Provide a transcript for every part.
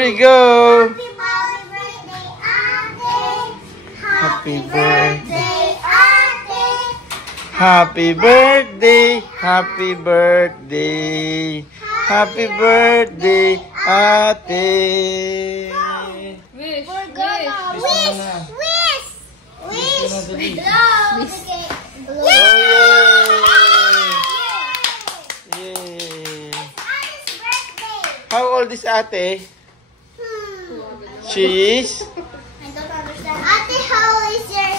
3, go! Happy birthday, Ate. Happy birthday, happy birthday, happy birthday, Ate. Wish. We're gonna wish. Oh, yay! How old is Ate? She is? I don't understand. Ate, how is your...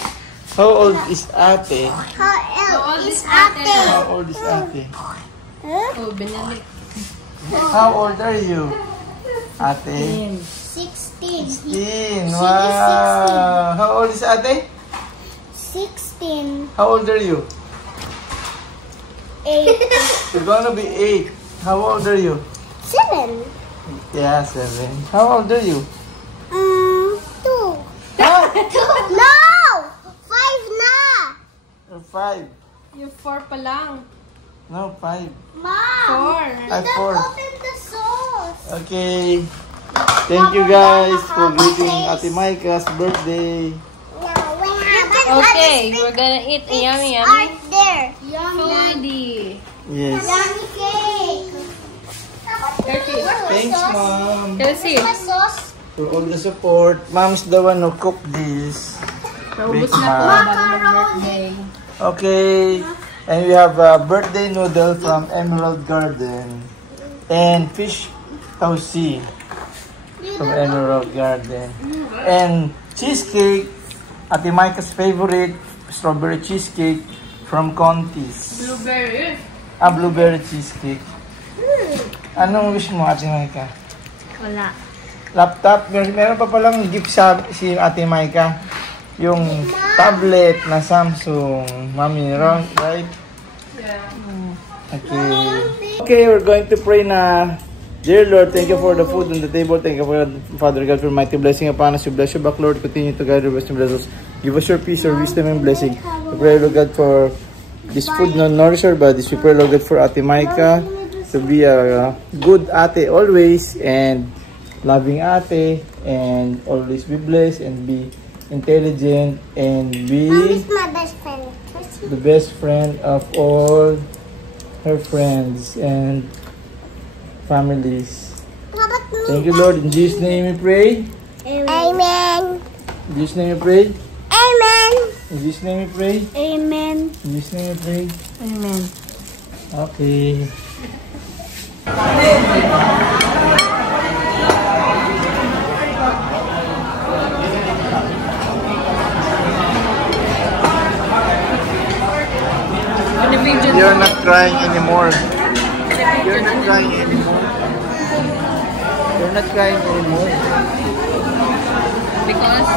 How old is Ate? How old is Ate? How old is Ate? Oh, binalik. How old are you? Ate? 16. 16. Wow. How old is Ate? 16. How old are you? 8. You're gonna be 8. How old are you? 7. Yeah, 7. How old are you? 2. Huh? No! 5 na! You're 5. Yung 4 pa lang. No, 5. Mom! 4. At Don't 4. open the sauce. Okay. Thank you guys for greeting Ate Micah's birthday. Okay, we're gonna eat a yummy Art there. foodie. Yes. Yummy cake. Turkey. Thanks, Mom, Kelsey, Sauce. for all the support. Mom's the one who cooked this. paubos Big na po Mac. bago mag-birthday. Okay. And we have a birthday noodle from Emerald Garden. And fish tausi from Emerald Garden. And cheesecake, Ate Micah's favorite, strawberry cheesecake from Conti's. Blueberry. Blueberry cheesecake. Anong wish mo, Ate Micah? Wala. Laptop? Meron pa palang gift sa si Ate Micah. Yung tablet na Samsung. Mami, right? Yeah. Okay. Okay, we're going to pray na. Dear Lord, thank you for the food on the table. Thank you for Father God for mighty blessing upon us. You bless you back, Lord. Continue to guide us and bless us. Give us your peace, your wisdom, and blessing. We pray, Lord God, for this food not nourish our bodies. We pray, Lord God, for Ate Micah to be a good ate always and loving ate and always be blessed and be intelligent and be My best friend. the best friend of all her friends and families. Thank you, Lord. In Jesus' name we pray. Amen. In Jesus' name we pray. Amen. In Jesus' name we pray. Amen. In Jesus' name we pray. Amen. Okay. You're not crying anymore. You're not crying anymore. You're not crying anymore. Because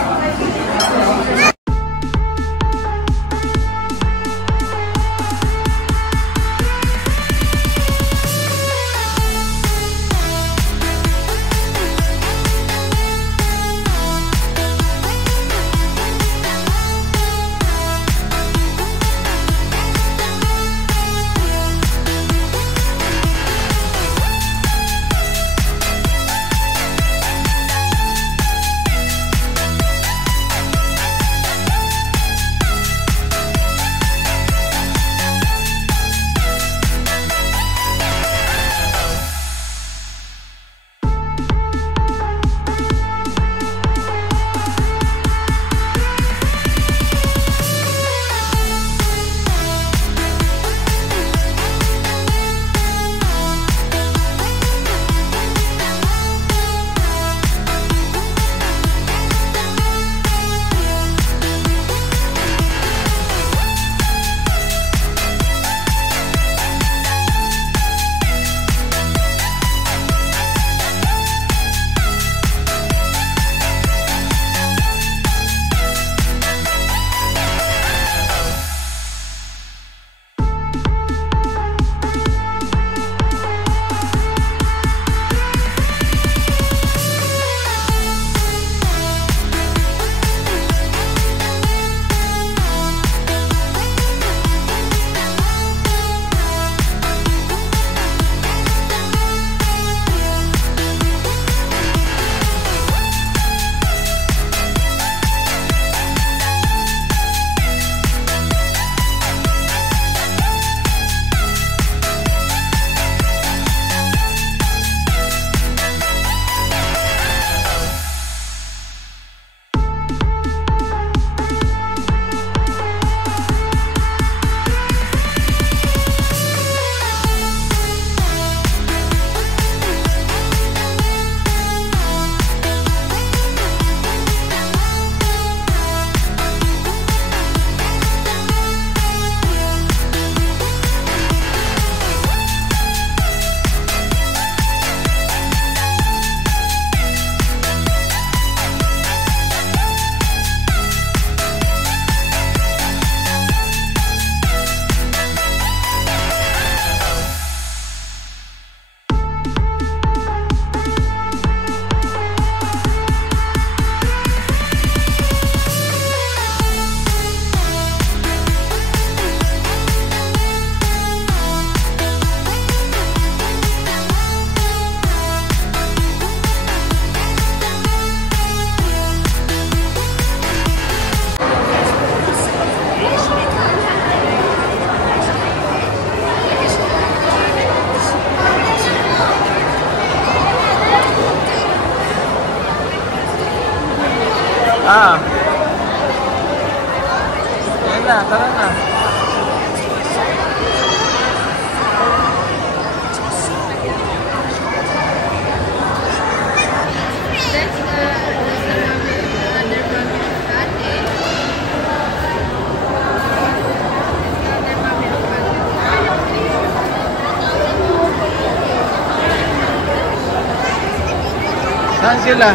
naman sila.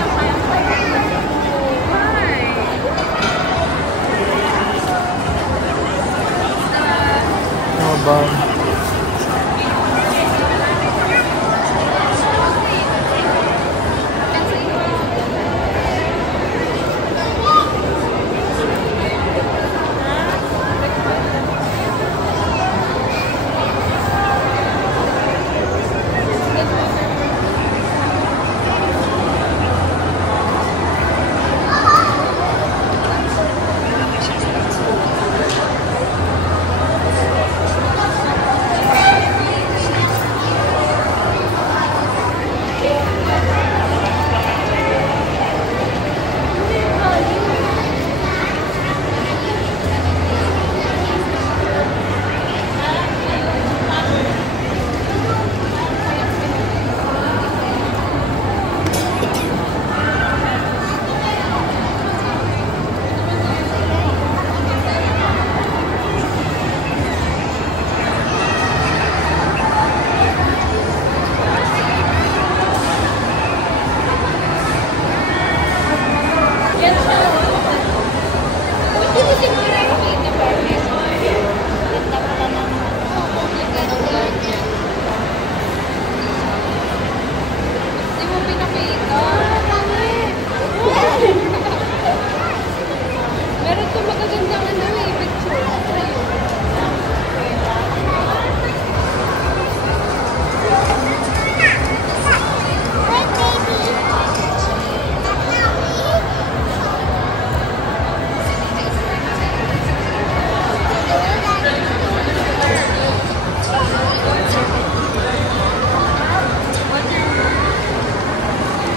Oh, ba?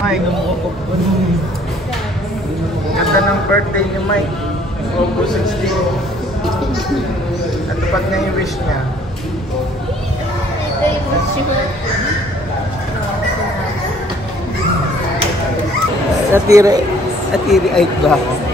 Mike, ganda ng birthday ni Mike. August 16. Natupad niya yung wish niya. Ito yung wish ko. Atiri ay ba?